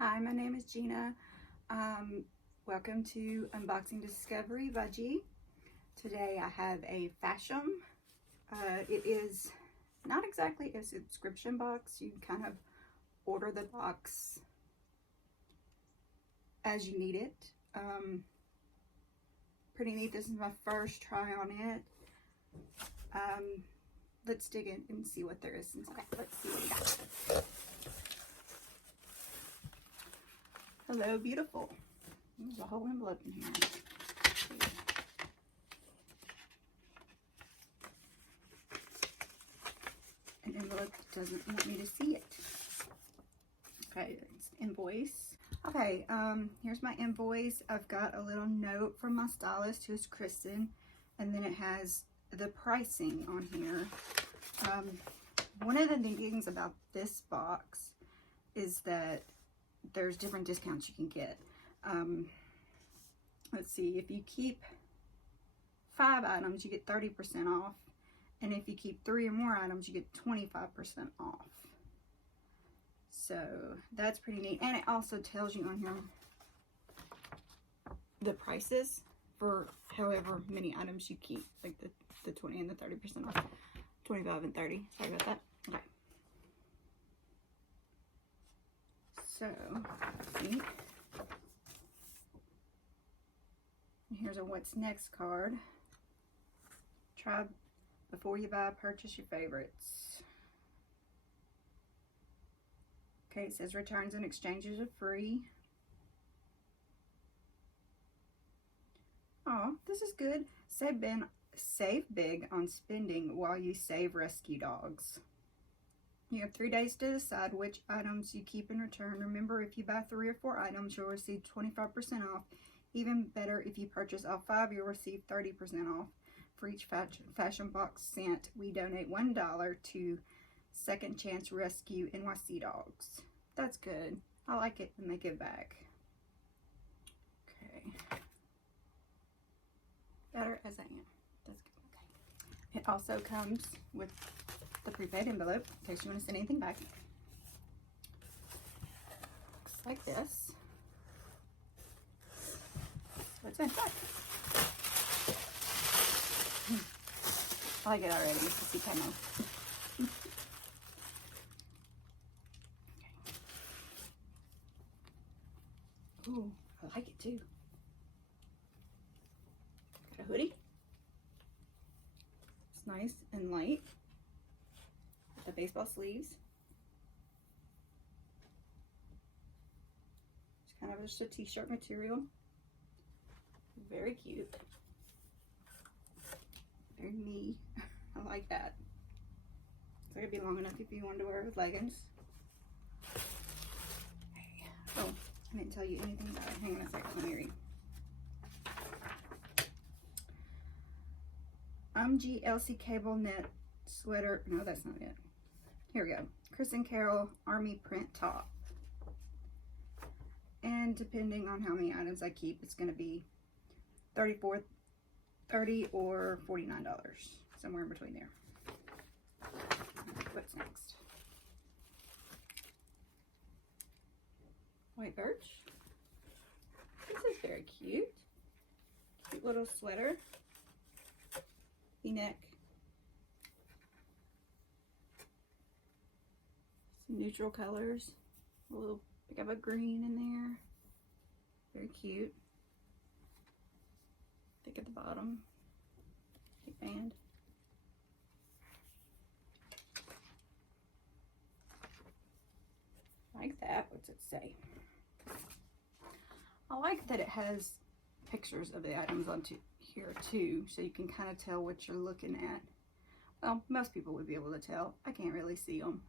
Hi, my name is Gina. Welcome to Unboxing Discovery by G. Today I have a Fashom. It is not exactly a subscription box. You kind of order the box as you need it. Pretty neat. This is my first try on it. Let's dig in and see what there is inside. Okay, let's see what we got. Hello, beautiful. There's a whole envelope in here. An envelope that doesn't want me to see it. Okay, it's invoice. Okay, here's my invoice. I've got a little note from my stylist, who's Kristen, and then it has the pricing on here. One of the things about this box is that there's different discounts you can get. Let's see, if you keep 5 items, you get 30% off. And if you keep 3 or more items, you get 25% off. So that's pretty neat. And it also tells you on here the prices for however many items you keep, like the 20 and the 30% off. 25 and 30. Sorry about that. Okay. So, see. Here's a what's next card. Try before you buy, purchase your favorites. Okay, it says returns and exchanges are free. Oh, this is good. Save big on spending while you save rescue dogs. You have 3 days to decide which items you keep in return. Remember, if you buy 3 or 4 items, you'll receive 25% off. Even better, if you purchase all 5, you'll receive 30% off. For each Fashom box sent, we donate $1 to Second Chance Rescue NYC Dogs. That's good. I like it when they give back. Okay. Better as I am. That's good. Okay. It also comes with the prepaid envelope in case you want to send anything back. Looks like this. What's inside? I like it already. You can see kind of. Ooh, I like it too. Got a hoodie. It's nice and light. The baseball sleeves. It's kind of just a t-shirt material. Very cute. Very me. I like that. It's gonna be long enough if you wanted to wear it with leggings. Okay. Oh, I didn't tell you anything about it. Hang on a second, let me read. Umgee Elsie cable knit sweater. No, that's not it. Here we go. Chris and Carol army print top. And depending on how many items I keep, it's going to be $30 or $49. Somewhere in between there. What's next? White Birch. This is very cute. Cute little sweater. V-neck. Some neutral colors. A little pick up a green in there. Very cute. Thick at the bottom. Thick band. Like that. What's it say? I like that it has pictures of the items onto here too, so you can kind of tell what you're looking at. Well, most people would be able to tell. I can't really see them.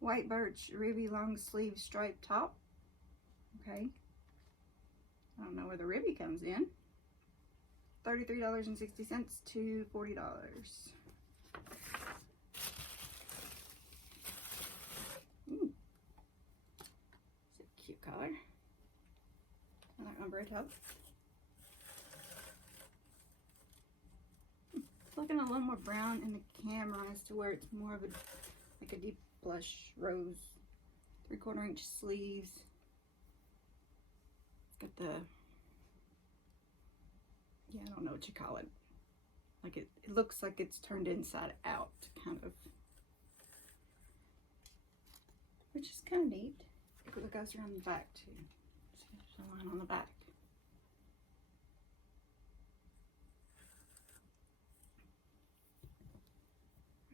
White Birch Ribby long sleeve striped top. Okay. I don't know where the ribby comes in. $33.60 to $40. Ooh. It's a cute color. Another ombre top. It's looking a little more brown in the camera as to where it's more of a like a deep blush rose, 3/4 inch sleeves. It's got the, yeah, I don't know what you call it. Like it looks like it's turned inside out, kind of. Which is kind of neat. It goes around the back too. See, there's a line on the back.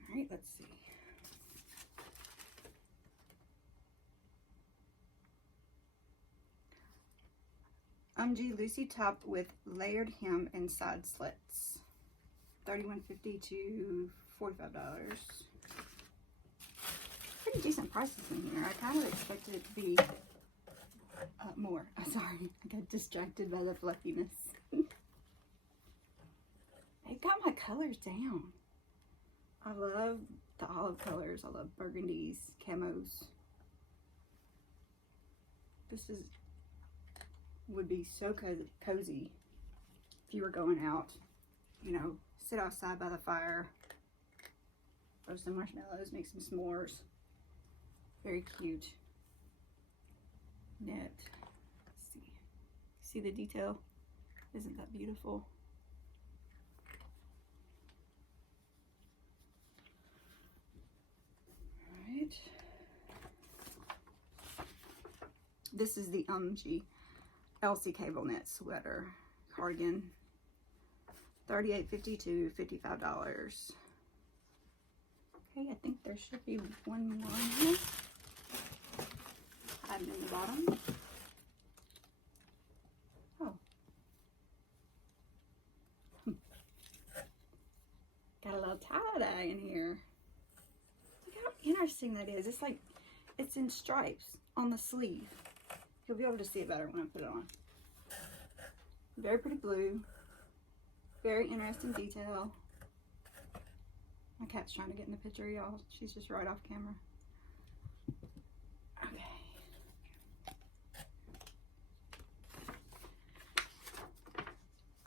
All right, let's see. Umgee Lucy top with layered hem and side slits. $31.50 to $45. Pretty decent prices in here. I kind of expected it to be more. I'm sorry, I got distracted by the fluffiness. They got my colors down. I love the olive colors. I love burgundies, camos. This would be so cozy if you were going out, you know, sit outside by the fire, roast some marshmallows, make some s'mores. Very cute knit. Let's see the detail? Isn't that beautiful? All right. This is the Umgee Elsie cable knit sweater cardigan. $38.50 to $55. Okay, I think there should be one more in here. Hiding in the bottom. Oh. Got a little tie-dye in here. Look how interesting that is. It's like, it's in stripes on the sleeve. You'll be able to see it better when I put it on. Very pretty blue. Very interesting detail. My cat's trying to get in the picture, y'all. She's just right off camera. Okay.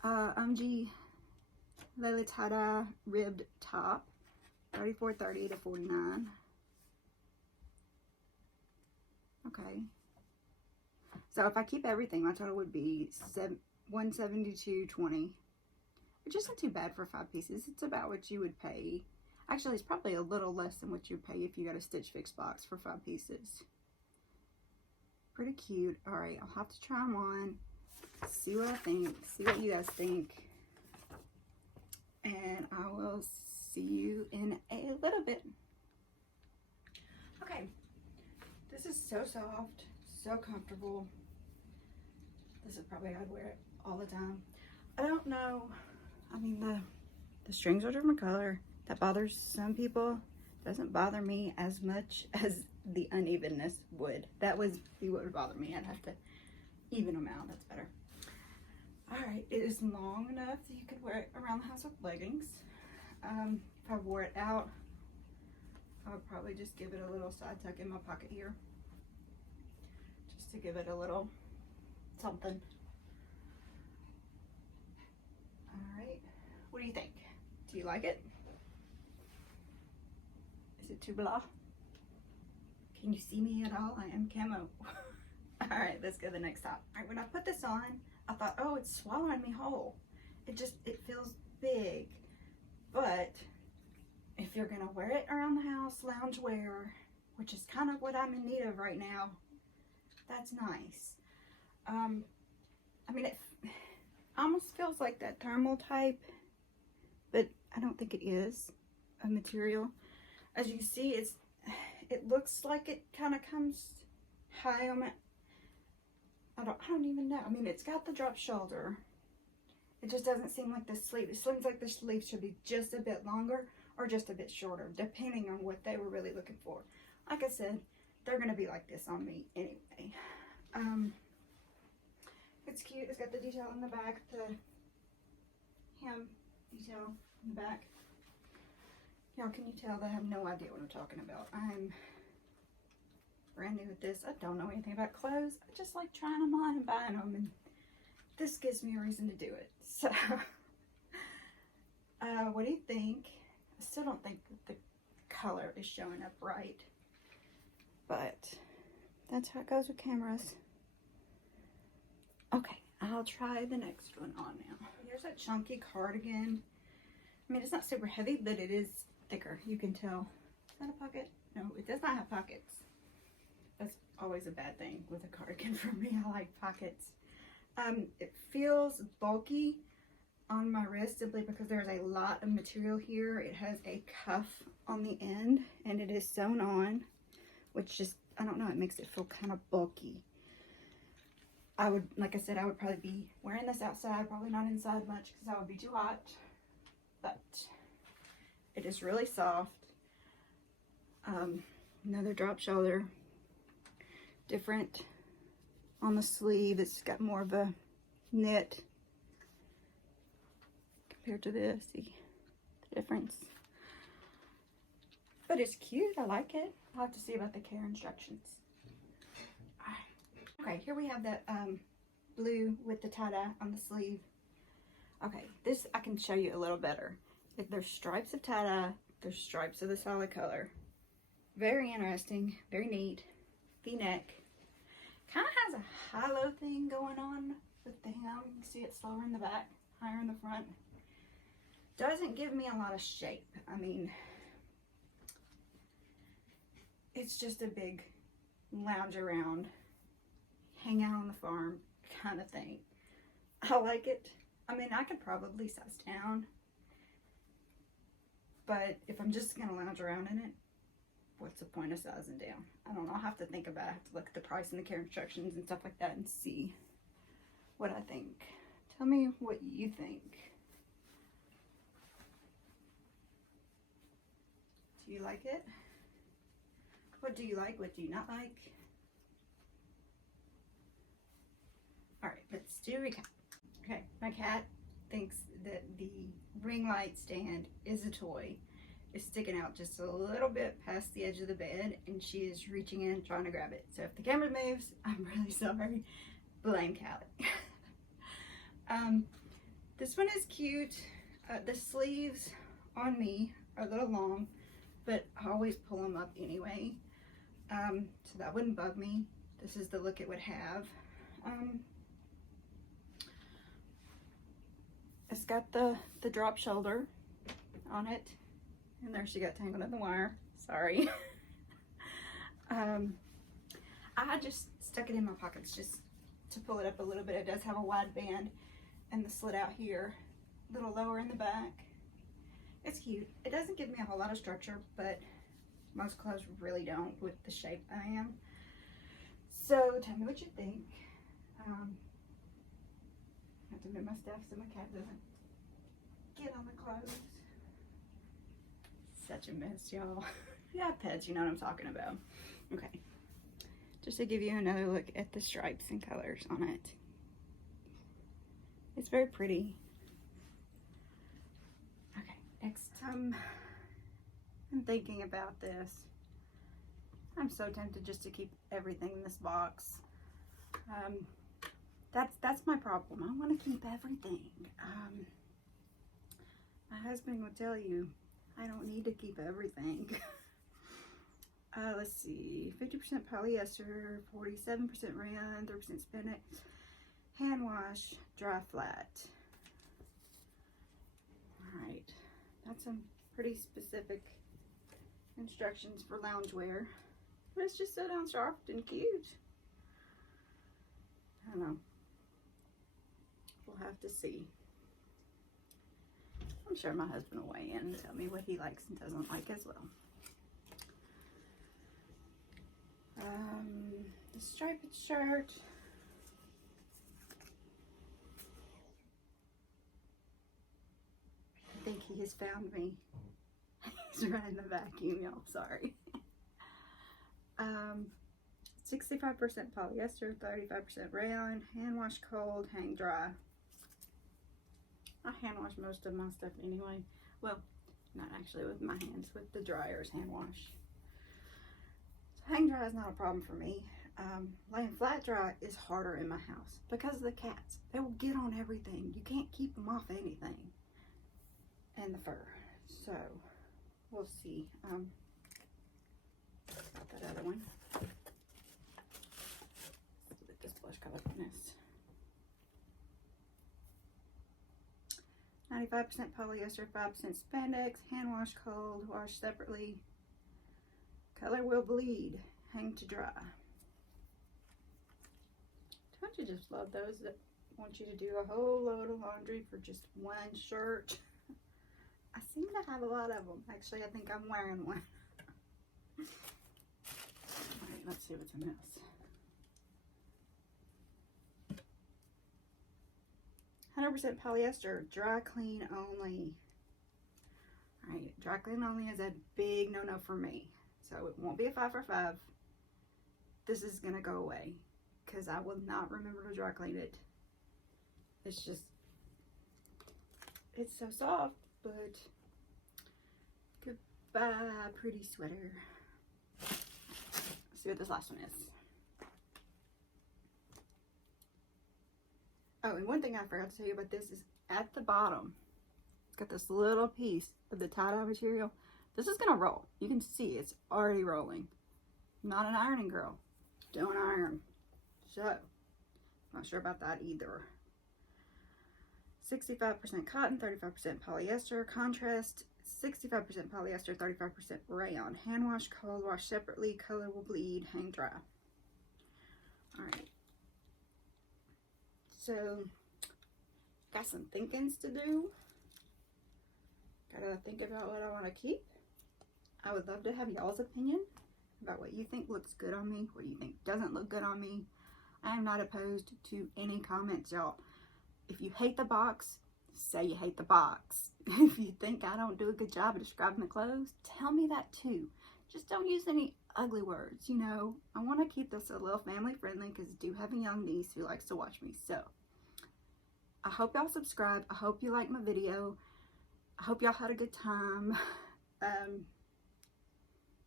Umgee Laila Tie Dye Ribbed top. $34.30 to $49. Okay. So if I keep everything, my total would be $172.20, which isn't too bad for 5 pieces. It's about what you would pay. Actually, it's probably a little less than what you'd pay if you got a Stitch Fix box for 5 pieces. Pretty cute. All right, I'll have to try them on, see what I think, see what you guys think, and I will see you in a little bit. Okay, this is so soft, so comfortable. This is probably I'd wear it all the time. I don't know. I mean, the strings are different color. That bothers some people. Doesn't bother me as much as the unevenness would. That would be what would bother me. I'd have to even them out. That's better. All right, it is long enough that you could wear it around the house with leggings. If I wore it out, I would probably just give it a little side tuck in my pocket here, just to give it a little something. All right, what do you think? Do you like it? Is it too blah? Can you see me at all? I am camo. All right, let's go to the next top. All right, when I put this on, I thought, oh, it's swallowing me whole. It feels big. But if you're gonna wear it around the house, lounge wear, which is kind of what I'm in need of right now, that's nice. I mean, it almost feels like that thermal type, but I don't think it is a material. As you can see, it looks like it kind of comes high on it. I don't even know. I mean, it's got the drop shoulder. It just doesn't seem like the sleeve. It seems like the sleeve should be just a bit longer or just a bit shorter, depending on what they were really looking for. Like I said, they're gonna be like this on me anyway. It's cute. It's got the detail in the back, the hem detail in the back. Y'all, can you tell that I have no idea what I'm talking about? I'm brand new at this. I don't know anything about clothes. I just like trying them on and buying them, and this gives me a reason to do it. So, what do you think? I still don't think that the color is showing up right. But that's how it goes with cameras. Okay, I'll try the next one on now. Here's that chunky cardigan. I mean, it's not super heavy, but it is thicker. You can tell. Is that a pocket? No, it does not have pockets. That's always a bad thing with a cardigan for me. I like pockets. It feels bulky on my wrist simply because there's a lot of material here. It has a cuff on the end and it is sewn on, which just, I don't know, it makes it feel kind of bulky. I would, like I said, I would probably be wearing this outside, probably not inside much because I would be too hot. But it is really soft. Another drop shoulder. Different on the sleeve. It's got more of a knit compared to this. See the difference? But it's cute. I like it. I'll have to see about the care instructions. Okay, here we have that blue with the tie-dye on the sleeve. Okay, this I can show you a little better. If there's stripes of tie-dye, there's stripes of the solid color. Very interesting, very neat. V-neck. Kind of has a high-low thing going on with the hem. You can see it slower in the back, higher in the front. Doesn't give me a lot of shape. I mean, it's just a big lounge around, hang out on the farm kind of thing. I like it. I mean, I could probably size down, but if I'm just gonna lounge around in it, what's the point of sizing down? I don't know. I'll have to think about it. I have to look at the price and the care instructions and stuff like that and see what I think. Tell me what you think. Do you like it? What do you like? What do you not like? Alright, let's do a recap. Okay, my cat thinks that the ring light stand is a toy. Is sticking out just a little bit past the edge of the bed, and she is reaching in trying to grab it. So if the camera moves, I'm really sorry. Blame Callie. This one is cute. The sleeves on me are a little long, but I always pull them up anyway. So that wouldn't bug me. This is the look it would have. It's got the drop shoulder on it. And there she got tangled in the wire. Sorry. I just stuck it in my pockets just to pull it up a little bit. It does have a wide band and the slit out here, a little lower in the back. It's cute. It doesn't give me a whole lot of structure, but most clothes really don't with the shape I am. So tell me what you think. I have to move my stuff so my cat doesn't get on the clothes. Such a mess, y'all. Yeah, pets, you know what I'm talking about. Okay, just to give you another look at the stripes and colors on it. It's very pretty. Okay, next I'm thinking about this. I'm so tempted just to keep everything in this box. That's my problem. I want to keep everything. My husband would tell you I don't need to keep everything. Let's see, 50% polyester, 47% rayon, 3% spinach, hand wash, dry flat. Alright, that's some pretty specific instructions for loungewear. But it's just so down soft and cute. I don't know. We'll have to see. I'm sure my husband will weigh in and tell me what he likes and doesn't like as well. The striped shirt. I think he has found me. He's running the vacuum, y'all. Sorry. 65% polyester, 35% rayon, hand wash cold, hang dry. I hand wash most of my stuff anyway. Well, not actually with my hands, with the dryer's hand wash. So hang dry is not a problem for me. Laying flat dry is harder in my house because of the cats. They will get on everything. You can't keep them off anything. And the fur. So, we'll see. 95% polyester, 5% spandex, hand wash cold, wash separately. Color will bleed, hang to dry. Don't you just love those that want you to do a whole load of laundry for just one shirt? I seem to have a lot of them. Actually, I think I'm wearing one. Alright, let's see what's in this. %100% polyester, dry clean only. Alright, dry clean only is a big no-no for me. So it won't be a 5 for 5. This is gonna go away because I will not remember to dry clean it. It's just, it's so soft, but goodbye, pretty sweater. Let's see what this last one is. Oh, and one thing I forgot to tell you about this is at the bottom, it's got this little piece of the tie-dye material. This is gonna roll. You can see it's already rolling. I'm not an ironing girl. Don't iron. So, not sure about that either. 65% cotton, 35% polyester. Contrast, 65% polyester, 35% rayon. Hand wash, cold wash separately. Color will bleed, hang dry. Alright. So, got some thinkings to do. Gotta think about what I want to keep. I would love to have y'all's opinion about what you think looks good on me, what you think doesn't look good on me. I am not opposed to any comments, y'all. If you hate the box, say you hate the box. If you think I don't do a good job of describing the clothes, tell me that too. Just don't use any ugly words, you know. I want to keep this a little family friendly because I do have a young niece who likes to watch me. So, I hope y'all subscribe. I hope you like my video. I hope y'all had a good time.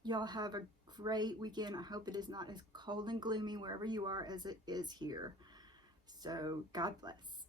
Y'all have a great weekend. I hope it is not as cold and gloomy wherever you are as it is here. So, God bless.